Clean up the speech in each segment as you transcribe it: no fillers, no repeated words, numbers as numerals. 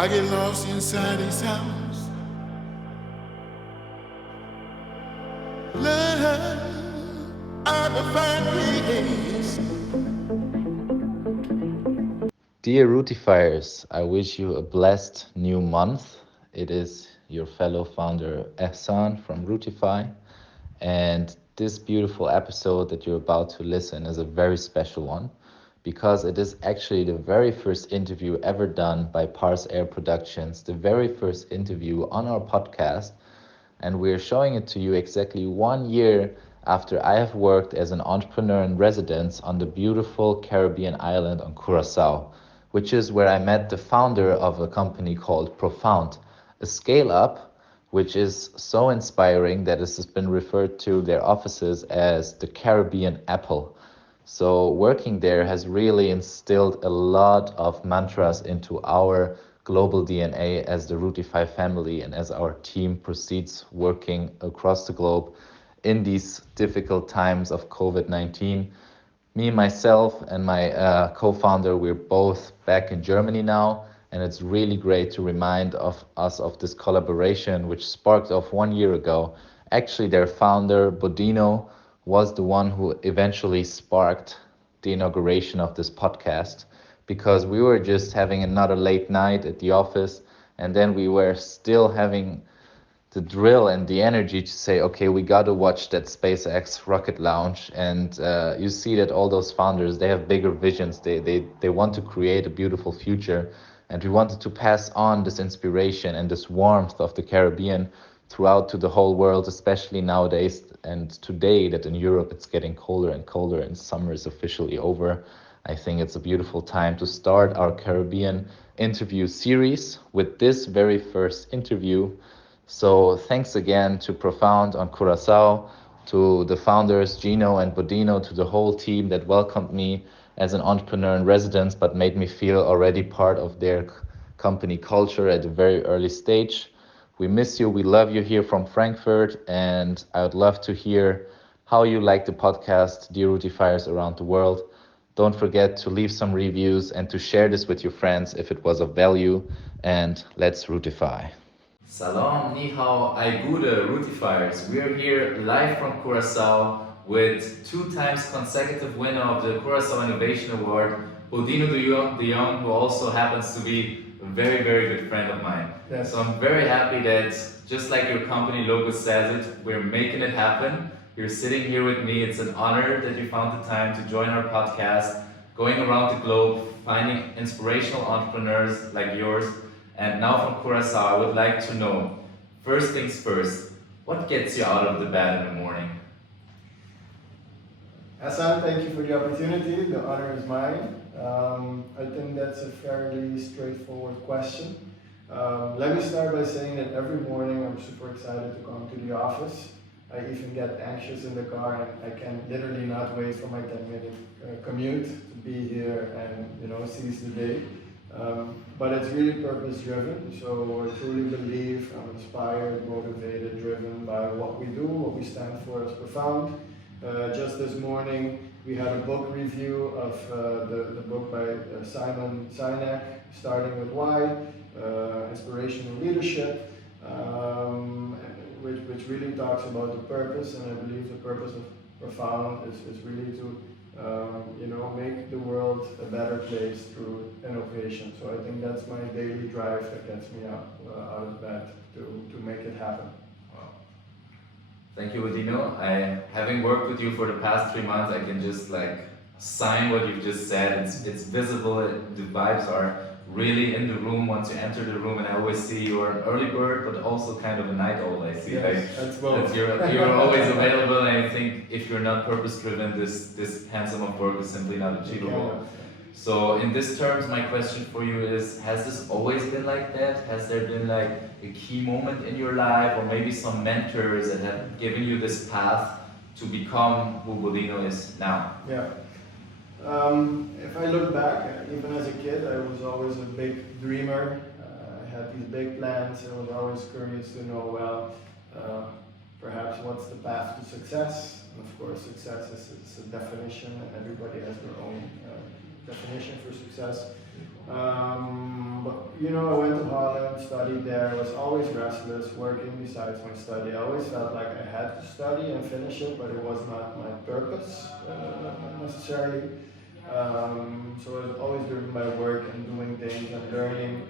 I get lost inside his house. Love, I will find peace. Dear Rootifiers, I wish you a blessed new month. It is your fellow founder Ehsan from Rootify, and this beautiful episode that you're about to listen is a very special one because it is actually the very first interview ever done by Parse Air Productions, the very first interview on our podcast, and we're showing it to you exactly 1 year after I have worked as an entrepreneur in residence on the beautiful Caribbean island on Curaçao, which is where I met the founder of a company called Profound, a scale up, which is so inspiring that it has been referred to their offices as the Caribbean Apple. So working there has really instilled a lot of mantras into our global DNA as the Rootify family and as our team proceeds working across the globe in these difficult times of COVID-19. Me, myself, and my co-founder, we're both back in Germany now, and it's really great to remind of us of this collaboration, which sparked off 1 year ago. Actually, their founder, Boudino, was the one who eventually sparked the inauguration of this podcast because we were just having another late night at the office, and then we were still having the drill and the energy to say, okay, we got to watch that SpaceX rocket launch. And you see that all those founders, they have bigger visions. They want to create a beautiful future. And we wanted to pass on this inspiration and this warmth of the Caribbean throughout to the whole world, especially nowadays and today that in Europe it's getting colder and colder and summer is officially over. I think it's a beautiful time to start our Caribbean interview series with this very first interview. So thanks again to Profound on Curaçao, to the founders Gino and Boudino, to the whole team that welcomed me as an entrepreneur in residence, but made me feel already part of their company culture at a very early stage. We miss you. We love you here from Frankfurt, and I would love to hear how you like the podcast, dear Rootifiers around the world. Don't forget to leave some reviews and to share this with your friends if it was of value. And let's Rootify. Salam, ni hao, aigude, Rootifiers. We're here live from Curaçao with 2 times consecutive winner of the Curaçao Innovation Award, Boudino de Jong, who also happens to be a very, very good friend of mine. Yes. So I'm very happy that, just like your company logo says it, we're making it happen. You're sitting here with me. It's an honor that you found the time to join our podcast, going around the globe, finding inspirational entrepreneurs like yours. And now from Curaçao, I would like to know, first things first, what gets you out of the bed in the morning? Hassan, thank you for the opportunity. The honor is mine. I think that's a fairly straightforward question. Let me start by saying that every morning I'm super excited to come to the office. I even get anxious in the car and I can literally not wait for my 10-minute commute to be here and seize the day. But it's really purpose driven, so I truly believe I'm inspired, motivated, driven by what we do, what we stand for as Profound. Just this morning we had a book review of the book by Simon Sinek, Starting with Why, Inspirational Leadership, which really talks about the purpose, and I believe the purpose of Profound is really to make the world a better place through innovation. So I think that's my daily drive that gets me up out of bed to make it happen. Wow. Thank you, Boudino. Having worked with you for the past 3 months, I can just sign what you've just said. It's visible. The vibes are really in the room once you enter the room, and I always see you're an early bird, but also kind of a night owl. I see. Yes, that's both. You're always available, and I think if you're not purpose driven, this handsome of work is simply not achievable. So in this terms, my question for you is: has this always been like that? Has there been a key moment in your life, or maybe some mentors that have given you this path to become who Boudino is now? Yeah. If I look back, even as a kid, I was always a big dreamer. I had these big plans. I was always curious to know, perhaps what's the path to success. And of course, success is a definition, and everybody has their own definition for success. But you know, I went to Holland, studied there. I was always restless, working besides my study. I always felt like I had to study and finish it, but it was not my purpose necessarily. So I was always driven by work and doing things and learning.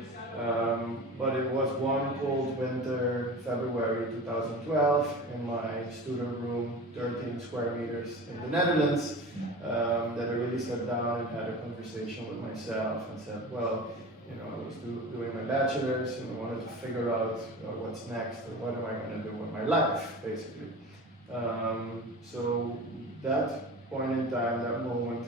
But it was one cold winter, February 2012, in my studio room, 13 square meters in the Netherlands, that I really sat down and had a conversation with myself and said, well, you know, I was doing my bachelor's and I wanted to figure out what's next or what am I going to do with my life, basically. So that point in time, that moment,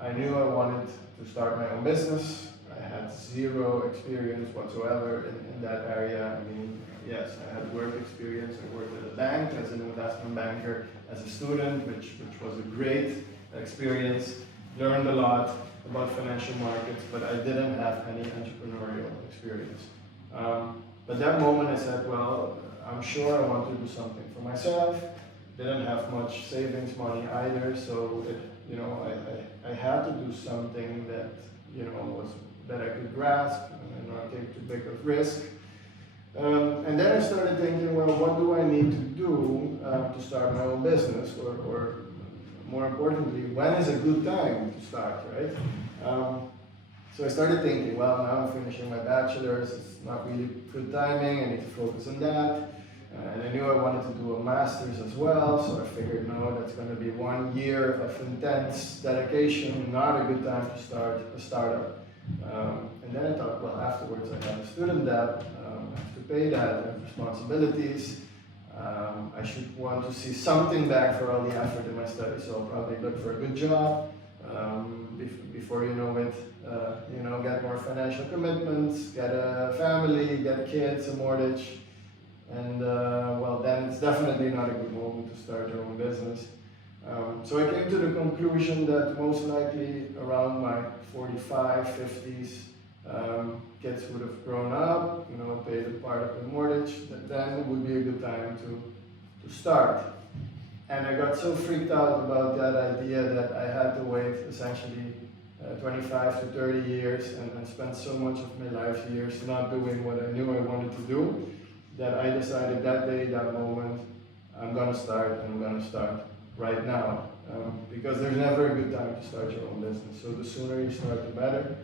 I knew I wanted to start my own business. I had zero experience whatsoever in that area. I mean, yes, I had work experience. I worked at a bank as an investment banker as a student, which was a great experience. Learned a lot about financial markets, but I didn't have any entrepreneurial experience. But that moment I said, well, I'm sure I want to do something for myself. Didn't have much savings money either, so you know, I had to do something that, you know, that I could grasp and not take too big of risk. And then I started thinking, well, what do I need to do to start my own business, or more importantly, when is a good time to start, right? So I started thinking, well, now I'm finishing my bachelor's, it's not really good timing, I need to focus on that. And I knew I wanted to do a master's as well, so I figured, no, that's going to be 1 year of intense dedication, not a good time to start a startup. And then I thought, well, afterwards I have a student debt, I have to pay that, I have responsibilities. I should want to see something back for all the effort in my studies, so I'll probably look for a good job. Before you know it, you know, get more financial commitments, get a family, get kids, a mortgage. And well, then it's definitely not a good moment to start your own business. So I came to the conclusion that most likely around my 45, 50s, kids would have grown up, you know, paid a part of the mortgage, that then would be a good time to start. And I got so freaked out about that idea that I had to wait essentially 25 to 30 years and spend so much of my life years not doing what I knew I wanted to do, that I decided that day, that moment, I'm going to start, and I'm going to start right now. Because there's never a good time to start your own business. So the sooner you start, the better.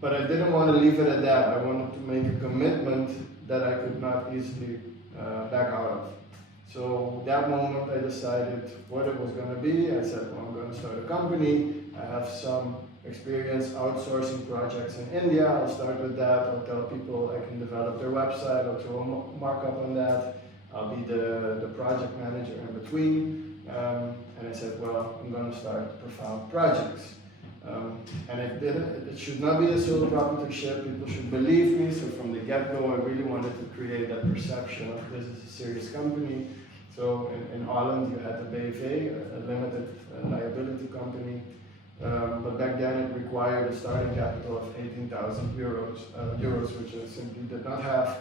But I didn't want to leave it at that. I wanted to make a commitment that I could not easily back out of. So that moment I decided what it was going to be. I said, well, I'm going to start a company. I have some experience outsourcing projects in India. I'll start with that. I'll tell people I can develop their website. I'll throw a markup on that. I'll be the project manager in between. And I said, well, I'm going to start Profound Projects. And it should not be a solo proprietorship. People should believe me. So from the get-go, I really wanted to create that perception of this is a serious company. So in Holland, you had the BV, a limited liability company. But back then it required a starting capital of 18,000 euros, which I simply did not have.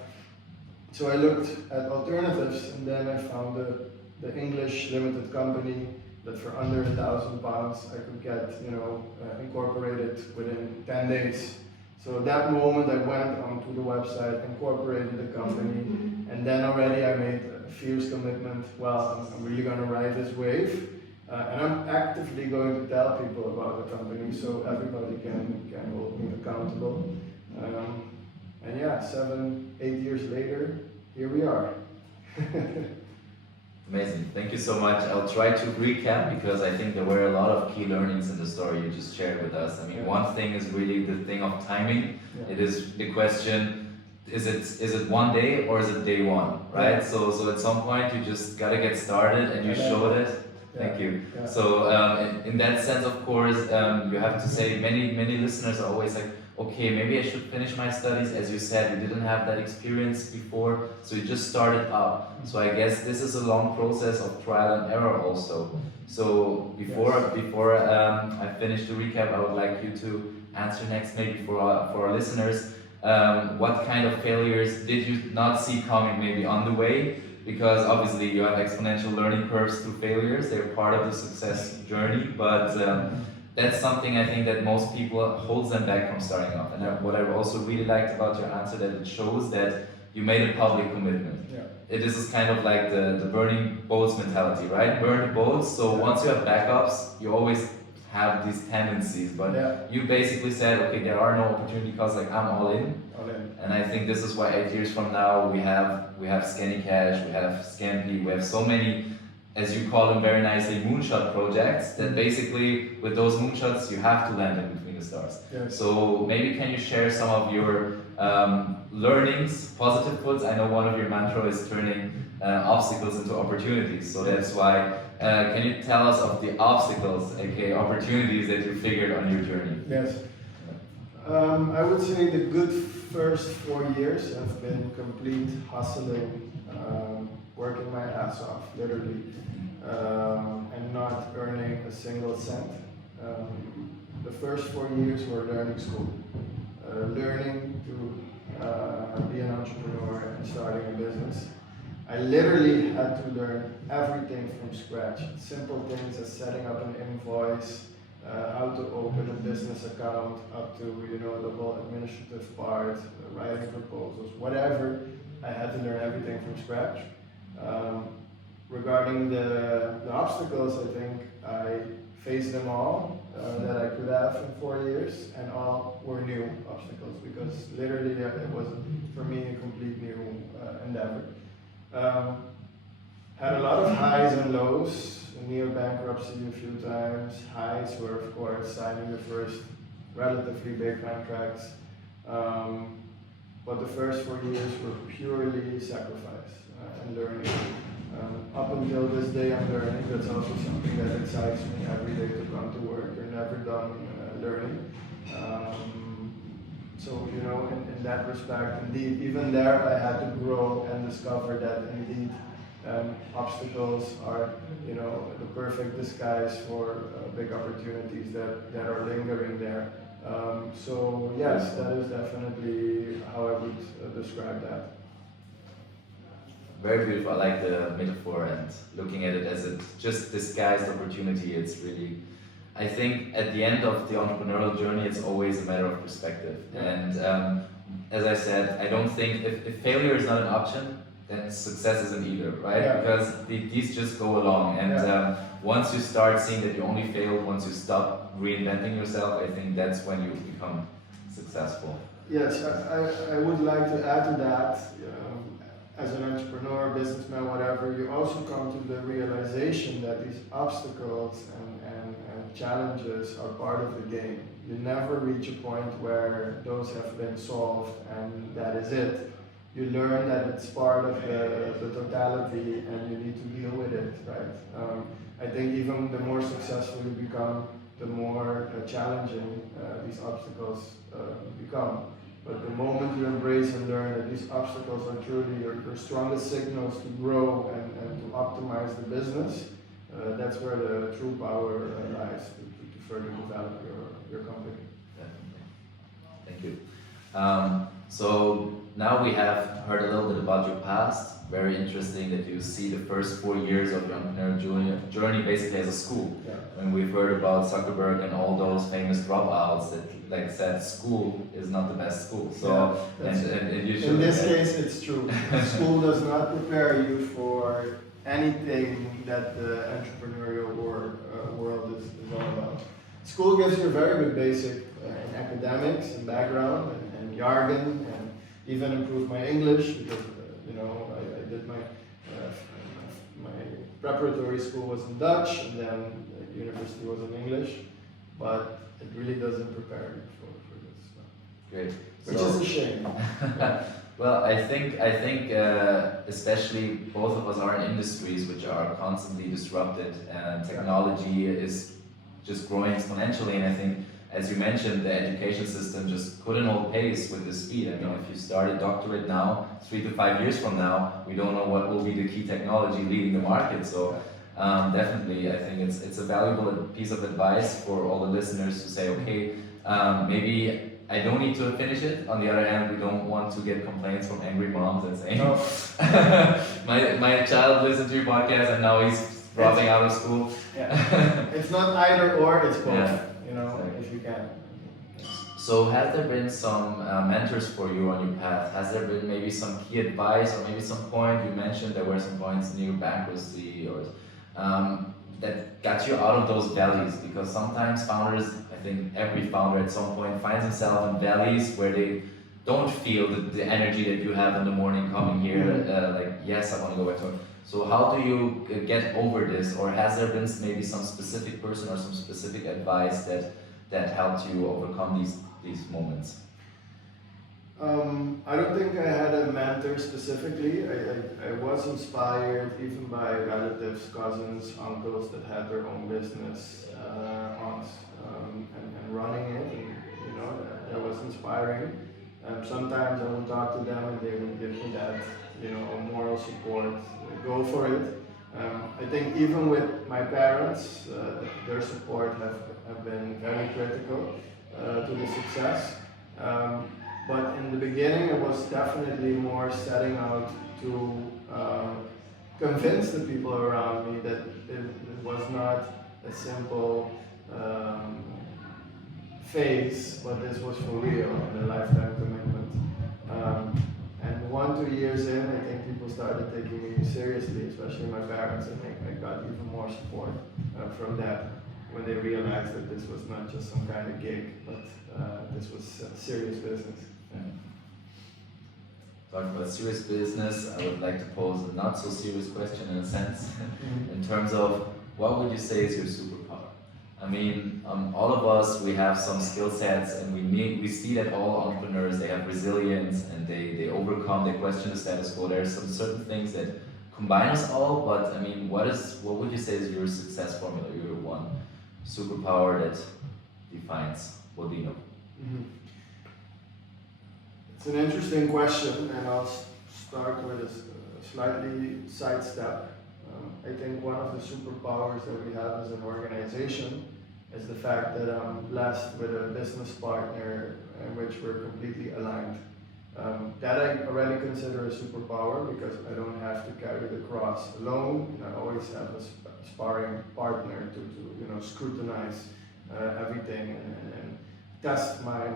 So I looked at alternatives, and then I found the English limited company that for under £1,000 I could get, you know, incorporated within 10 days. So at that moment I went onto the website, incorporated the company, and then already I made a fierce commitment. Well, I'm really going to ride this wave. And I'm actively going to tell people about the company so everybody can hold me accountable. And yeah, 7, 8 years later, here we are. Amazing, thank you so much. I'll try to recap because I think there were a lot of key learnings in the story you just shared with us. I mean, one thing is really the thing of timing. It is the question, is it one day or is it day one, right? So at some point you just gotta get started, and you showed it. Thank you. So in that sense, of course, you have to say many listeners are always like, okay, maybe I should finish my studies. As you said, you didn't have that experience before, so you just started up. So I guess this is a long process of trial and error also. So before I finish the recap, I would like you to answer next, maybe for our listeners, what kind of failures did you not see coming maybe on the way? Because obviously you have exponential learning curves through failures, they're part of the success journey, but that's something I think that most people holds them back from starting off. And what I also really liked about your answer, that it shows that you made a public commitment. Yeah. This is kind of like the burning boats mentality, right? Burn the boats, so once you have backups, you always have these tendencies, but you basically said, okay, there are no opportunity costs, like I'm all in. All in. And I think this is why 8 years from now we have Scanny Cash, we have Scampy, we have so many, as you call them very nicely, moonshot projects, that basically with those moonshots you have to land in between the stars. Yes. So maybe can you share some of your learnings, positive quotes? I know one of your mantra is turning obstacles into opportunities, so that's why can you tell us of the obstacles, aka opportunities, that you figured on your journey? Yes. I would say the good first 4 years have been complete hustling, working my ass off, literally, and not earning a single cent. The first 4 years were learning school, learning to be an entrepreneur and starting a business. I literally had to learn everything from scratch. Simple things as setting up an invoice, how to open a business account, up to the whole administrative part, writing proposals, whatever. I had to learn everything from scratch. Regarding the obstacles, I think I faced them all that I could have in 4 years, and all were new obstacles, because literally it was for me a complete new endeavor. Had a lot of highs and lows, near bankruptcy a few times. Highs were, of course, signing the first relatively big contracts. But the first 4 years were purely sacrifice and learning. Up until this day, I'm learning. That's also something that excites me every day to come to work. You're never done learning. So, in that respect, indeed, even there, I had to grow and discover that indeed obstacles are, the perfect disguise for big opportunities that are lingering there. So yes, that is definitely how I would describe that. Very beautiful. I like the metaphor and looking at it as a just disguised opportunity. It's really, I think at the end of the entrepreneurial journey, it's always a matter of perspective. And as I said, I don't think if failure is not an option, then success isn't either, right? Because these just go along. And once you start seeing that you only failed, once you stop reinventing yourself, I think that's when you become successful. Yes, I would like to add to that. As an entrepreneur, businessman, whatever, you also come to the realization that these obstacles and challenges are part of the game. You never reach a point where those have been solved and that is it. You learn that it's part of the totality and you need to deal with it, right? I think even the more successful you become, the more challenging these obstacles become. But the moment you embrace and learn that these obstacles are truly your strongest signals to grow and to optimize the business, that's where the true power lies to further develop your company. Definitely. Thank you. So now we have heard a little bit about your past. Very interesting that you see the first 4 years of your entrepreneurial journey basically as a school. Yeah. And we've heard about Zuckerberg and all those famous dropouts that like said school is not the best school. So and you should, in this case it's true. School does not prepare you for anything that the entrepreneurial world is all about. School gives you a very good basic in academics and background and jargon, and even improved my English because I did my preparatory school was in Dutch and then university was in English, but it really doesn't prepare you for this stuff. Great. Which is a shame. Well, I think especially both of us are in industries which are constantly disrupted, and technology is just growing exponentially. And I think, as you mentioned, the education system just couldn't hold pace with the speed. I mean, if you start a doctorate now, 3 to 5 years from now, we don't know what will be the key technology leading the market. So definitely, I think it's a valuable piece of advice for all the listeners to say, okay, maybe I don't need to finish it. On the other hand, we don't want to get complaints from angry moms and saying, my child listened to your podcast and now he's dropping out of school. Yeah. It's not either or, it's both. Yeah. if you can. So has there been some mentors for you on your path? Has there been maybe some key advice or maybe some point, you mentioned there were some points near bankruptcy or that got you out of those valleys? Because sometimes founders, I think every founder at some point finds himself in valleys where they don't feel the energy that you have in the morning coming here, like, yes, I want to go back to work. So how do you get over this? Or has there been maybe some specific person or some specific advice that helped you overcome these moments? I don't think I had a mentor specifically. I was inspired even by relatives, cousins, uncles that had their own business, aunts, and running it, and that was inspiring. Sometimes I would talk to them and they would give me that, moral support. Go for it. I think even with my parents, their support have been very critical to the success. But in the beginning, it was definitely more setting out to convince the people around me that it was not a simple phase, but this was for real and a lifetime commitment. And 1-2 years in, I think people started taking me seriously, especially my parents. I think I got even more support from that when they realized that this was not just some kind of gig, but this was serious business. Talking about serious business, I would like to pose a not so serious question in a sense, in terms of what would you say is your superpower? I mean, all of us, we have some skill sets, and we see that all entrepreneurs, they have resilience and they overcome, they question the status quo. There are some certain things that combine us all, but I mean, what would you say is your success formula, your one superpower that defines Boudino? It's an interesting question, and I'll start with a slightly sidestep. I think one of the superpowers that we have as an organization is the fact that I'm blessed with a business partner in which we're completely aligned. That I already consider a superpower because I don't have to carry the cross alone. I always have a sparring partner to scrutinize everything and test my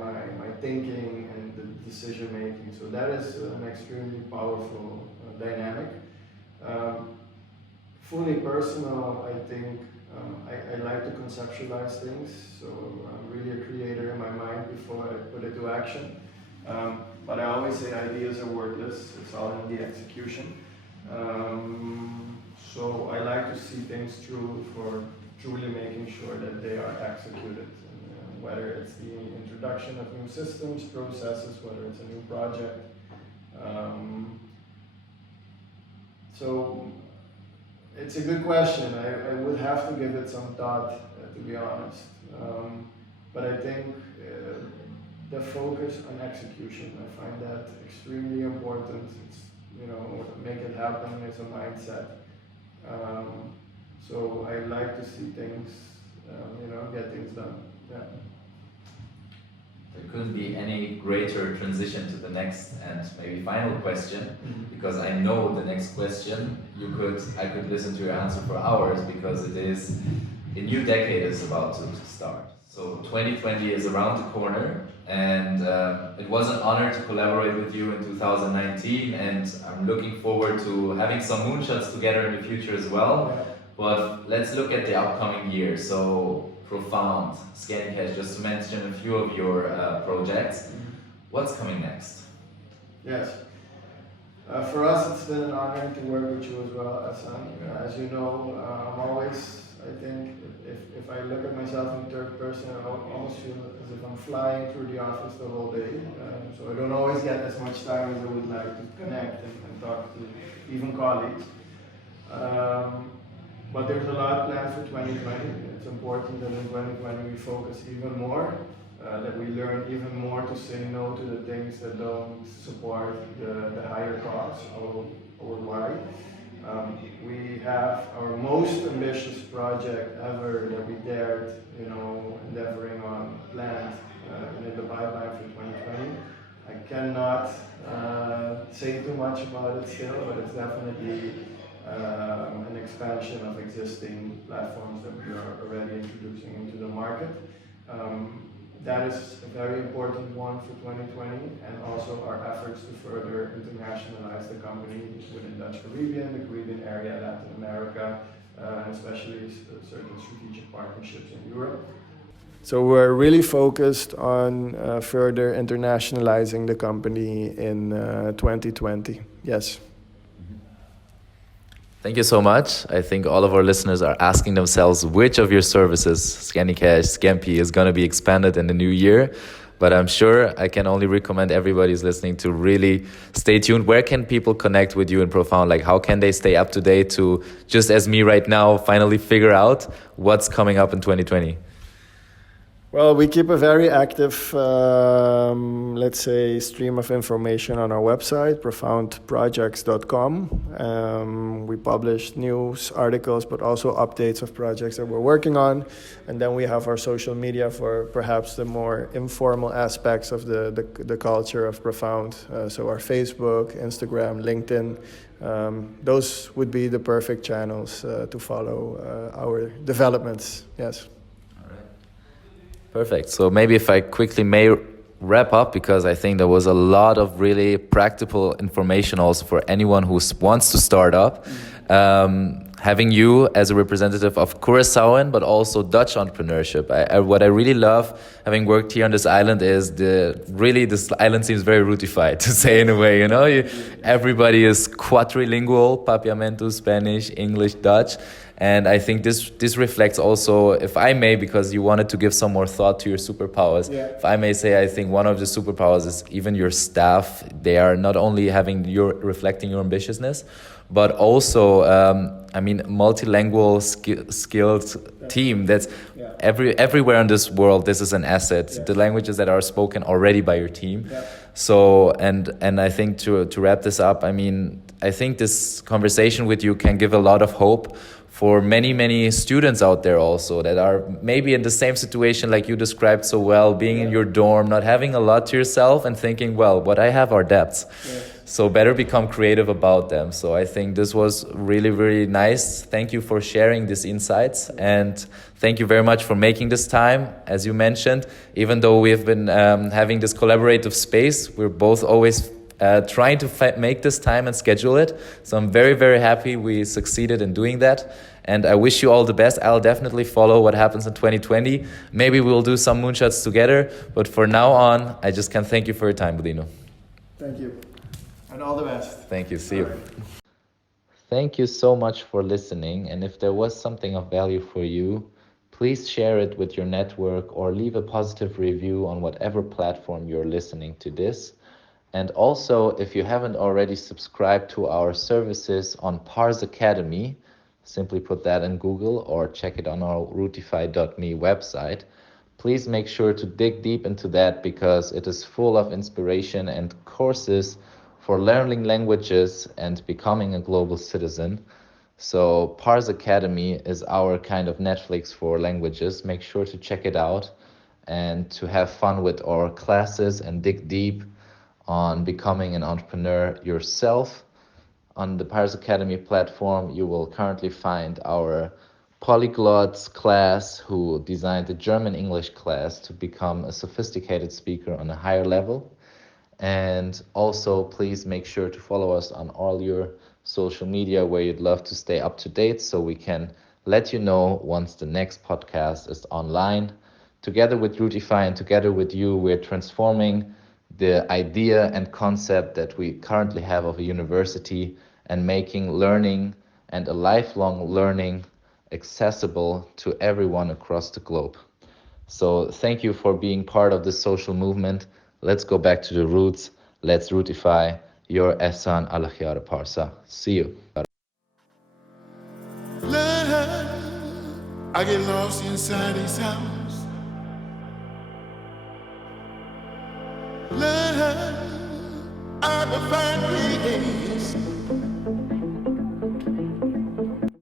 thinking and the decision making. So that is an extremely powerful dynamic. Fully personal, I think I like to conceptualize things. So I'm really a creator in my mind before I put it to action. But I always say ideas are worthless. It's all in the execution. So I like to see things through for truly making sure that they are executed. Whether it's the introduction of new systems, processes, whether it's a new project. So it's a good question. I would have to give it some thought, to be honest. But I think the focus on execution, I find that extremely important. It's, make it happen is a mindset. So I like to see things, get things done. Yeah. There couldn't be any greater transition to the next and maybe final question, because I know the next question I could listen to your answer for hours, because it is a new decade is about to start. So 2020 is around the corner, and it was an honor to collaborate with you in 2019, and I'm looking forward to having some moonshots together in the future as well. Yeah. But let's look at the upcoming year. So Profound, Scanning Cash, just to mention a few of your projects. What's coming next? Yes. For us, it's been an honor to work with you as well, Ehsan. As you know, I'm always, I think, if I look at myself in third person, I almost feel as if I'm flying through the office the whole day. So I don't always get as much time as I would like to connect and talk to even colleagues. But there's a lot planned for 2020. It's important that in 2020 we focus even more, that we learn even more to say no to the things that don't support the higher cause or why. We have our most ambitious project ever that we dared, endeavoring on planned and in the pipeline for 2020. I cannot say too much about it still, but it's definitely an expansion of existing platforms that we are already introducing into the market. That is a very important one for 2020, and also our efforts to further internationalize the company within Dutch Caribbean, the Caribbean area, Latin America, and especially certain strategic partnerships in Europe. So we're really focused on further internationalizing the company in 2020. Yes. Thank you so much. I think all of our listeners are asking themselves which of your services, ScannyCash, Scampi, is going to be expanded in the new year. But I'm sure I can only recommend everybody who's listening to really stay tuned. Where can people connect with you in Profound? Like, how can they stay up to date to, just as me right now, finally figure out what's coming up in 2020? Well, we keep a very active, let's say, stream of information on our website, profoundprojects.com. We publish news, articles, but also updates of projects that we're working on. And then we have our social media for perhaps the more informal aspects of the culture of Profound. So our Facebook, Instagram, LinkedIn, those would be the perfect channels to follow our developments. Yes. Perfect. So maybe if I quickly may wrap up, because I think there was a lot of really practical information also for anyone who wants to start up. Having you as a representative of Curaçaoan, but also Dutch entrepreneurship. What I really love, having worked here on this island, is this island seems very rootified, to say in a way, you know. Everybody is quadrilingual, papiamento, Spanish, English, Dutch. And I think this reflects also, if I may, because you wanted to give some more thought to your superpowers. Yeah. If I may say, I think one of the superpowers is even your staff. They are not only reflecting your ambitiousness, but also, multilingual, skilled team. That's everywhere in this world. This is an asset. Yeah. The languages that are spoken already by your team. Yeah. So, and I think to wrap this up, I think this conversation with you can give a lot of hope for many, many students out there also that are maybe in the same situation like you described so well, being in your dorm, not having a lot to yourself and thinking, well, what I have are debts. Yeah. So better become creative about them. So I think this was really, really nice. Thank you for sharing these insights. And thank you very much for making this time. As you mentioned, even though we've been having this collaborative space, we're both always trying to make this time and schedule it. So I'm very, very happy we succeeded in doing that. And I wish you all the best. I'll definitely follow what happens in 2020. Maybe we'll do some moonshots together. But for now on, I just can thank you for your time, Boudino. Thank you. And all the best. Thank you. See you. Thank you so much for listening. And if there was something of value for you, please share it with your network or leave a positive review on whatever platform you're listening to this. And also, if you haven't already subscribed to our services on Pars Academy, simply put that in Google or check it on our rootify.me website. Please make sure to dig deep into that, because it is full of inspiration and courses for learning languages and becoming a global citizen. So Pars Academy is our kind of Netflix for languages. Make sure to check it out and to have fun with our classes and dig deep on becoming an entrepreneur yourself. On the Pars Academy platform, you will currently find our polyglots class, who designed the German-English class to become a sophisticated speaker on a higher level. And also, please make sure to follow us on all your social media where you'd love to stay up to date, so we can let you know once the next podcast is online. Together with Rootify and together with you, we're transforming the idea and concept that we currently have of a university and making learning and a lifelong learning accessible to everyone across the globe. So thank you for being part of this social movement. Let's go back to the roots. Let's rootify. Your Ehsan Al-Khiyar Parsa. See you. I get lost inside his house. Love, I will find peace.